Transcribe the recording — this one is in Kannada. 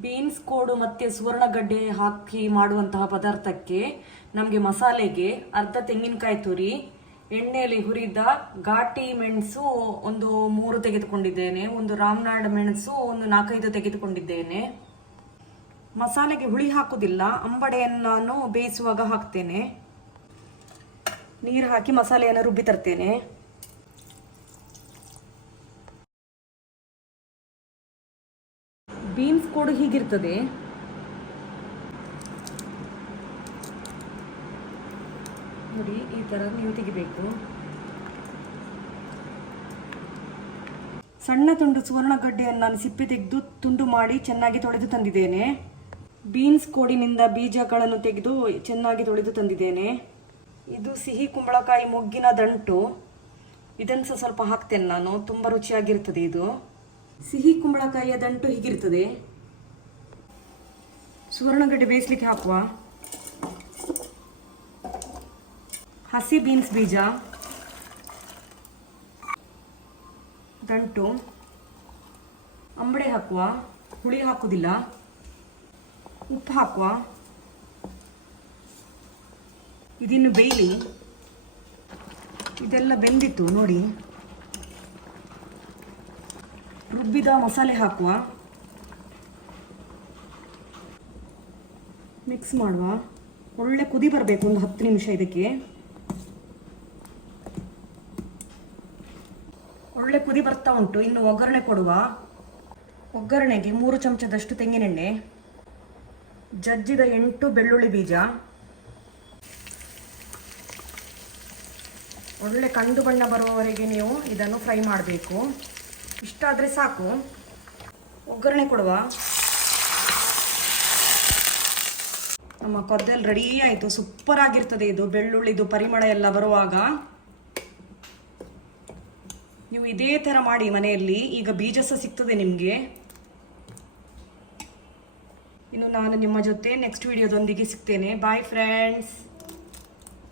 ಬೀನ್ಸ್ ಕೋಡು ಮತ್ತೆ ಸುವರ್ಣಗಡ್ಡೆ ಹಾಕಿ ಮಾಡುವಂತಹ ಪದಾರ್ಥಕ್ಕೆ ನಮಗೆ ಮಸಾಲೆಗೆ ಅರ್ಧ ತೆಂಗಿನಕಾಯಿ ತುರಿ, ಎಣ್ಣೆಯಲ್ಲಿ ಹುರಿದ ಘಾಟಿ ಮೆಣಸು ಒಂದು ಮೂರು ತೆಗೆದುಕೊಂಡಿದ್ದೇನೆ, ಒಂದು ರಾಮನಾಡ್ ಮೆಣಸು ಒಂದು ನಾಲ್ಕೈದು ತೆಗೆದುಕೊಂಡಿದ್ದೇನೆ. ಮಸಾಲೆಗೆ ಹುಳಿ ಹಾಕುವುದಿಲ್ಲ, ಅಂಬಡೆಯನ್ನು ನಾನು ಬೇಯಿಸುವಾಗ ಹಾಕ್ತೇನೆ. ನೀರು ಹಾಕಿ ಮಸಾಲೆಯನ್ನು ರುಬ್ಬಿ ತರ್ತೇನೆ. ಬೀನ್ಸ್ ಕೂಡ ಹೀಗಿರ್ತದೆ. ನೋಡಿ, ಈ ಥರ ನೀವು ತೆಗಿಬೇಕು. ಸಣ್ಣ ತುಂಡು ಸುವರ್ಣಗಡ್ಡೆಯನ್ನು ನಾನು ಸಿಪ್ಪೆ ತೆಗೆದು ತುಂಡು ಮಾಡಿ ಚೆನ್ನಾಗಿ ತೊಳೆದು ತಂದಿದ್ದೇನೆ. ಬೀನ್ಸ್ ಕೋಡಿನಿಂದ ಬೀಜಗಳನ್ನು ತೆಗೆದು ಚೆನ್ನಾಗಿ ತೊಳೆದು ತಂದಿದ್ದೇನೆ. ಇದು ಸಿಹಿ ಕುಂಬಳಕಾಯಿ ಮೊಗ್ಗಿನ ದಂಟು. ಇದನ್ನು ಸಹ ಸ್ವಲ್ಪ ಹಾಕ್ತೇನೆ ನಾನು. ತುಂಬ ರುಚಿಯಾಗಿರ್ತದೆ ಇದು. ಸಿಹಿ ಕುಂಬಳಕಾಯಿಯ ದಂಟು ಹೀಗಿರ್ತದೆ ಸುವರ್ಣಗಡ್ಡೆ ಬೇಯಿಸ್ಲಿಕ್ಕೆ ಹಾಕುವ. ಹಸಿ ಬೀನ್ಸ್ ಬೀಜ. ದಂಟು. ಅಂಬಡೆ ಹಾಕುವ. ಹುಳಿ ಹಾಕುವುದಿಲ್ಲ. ಉಪ್ಪು ಹಾಕುವ. ಇದಿನ್ನು ಬೇಯಲಿ. ಇದೆಲ್ಲ ಬೆಂದಿತ್ತು, ನೋಡಿ. ರುಬ್ಬಿದ ಮಸಾಲೆ ಹಾಕುವ. ಮಿಕ್ಸ್ ಮಾಡುವ. ಒಳ್ಳೆ ಕುದಿ ಬರಬೇಕು, ಒಂದು ಹತ್ತು ನಿಮಿಷ ಇದಕ್ಕೆ. ಒಳ್ಳೆ ಕುದಿ ಬರ್ತಾ ಉಂಟು, ಇನ್ನು ಒಗ್ಗರಣೆ ಕೊಡುವ. ಒಗ್ಗರಣೆಗೆ ಮೂರು ಚಮಚದಷ್ಟು ತೆಂಗಿನೆಣ್ಣೆ, ಜಜ್ಜಿದ ಎಂಟು ಬೆಳ್ಳುಳ್ಳಿ ಬೀಜ, ಒಳ್ಳೆ ಕಂದು ಬಣ್ಣ ಬರುವವರೆಗೆ ನೀವು ಇದನ್ನು ಫ್ರೈ ಮಾಡಬೇಕು. ಇಷ್ಟ ಆದರೆ ಸಾಕು. ಒಗ್ಗರಣೆ ಕೊಡುವ. ನಮ್ಮ ಕೊದ್ದಲ್ ರೆಡಿ ಆಯಿತು. ಸೂಪರ್ ಆಗಿರ್ತದೆ ಇದು. ಬೆಳ್ಳುಳ್ಳಿದು ಪರಿಮಳ ಎಲ್ಲ ಬರುವಾಗ. ನೀವು ಇದೇ ಥರ ಮಾಡಿ ಮನೆಯಲ್ಲಿ. ಈಗ ಬೀಜ ಸಹ ಸಿಗ್ತದೆ ನಿಮಗೆ. ಇನ್ನು ನಾನು ನಿಮ್ಮ ಜೊತೆ ನೆಕ್ಸ್ಟ್ ವಿಡಿಯೋದೊಂದಿಗೆ ಸಿಗ್ತೇನೆ. Bye friends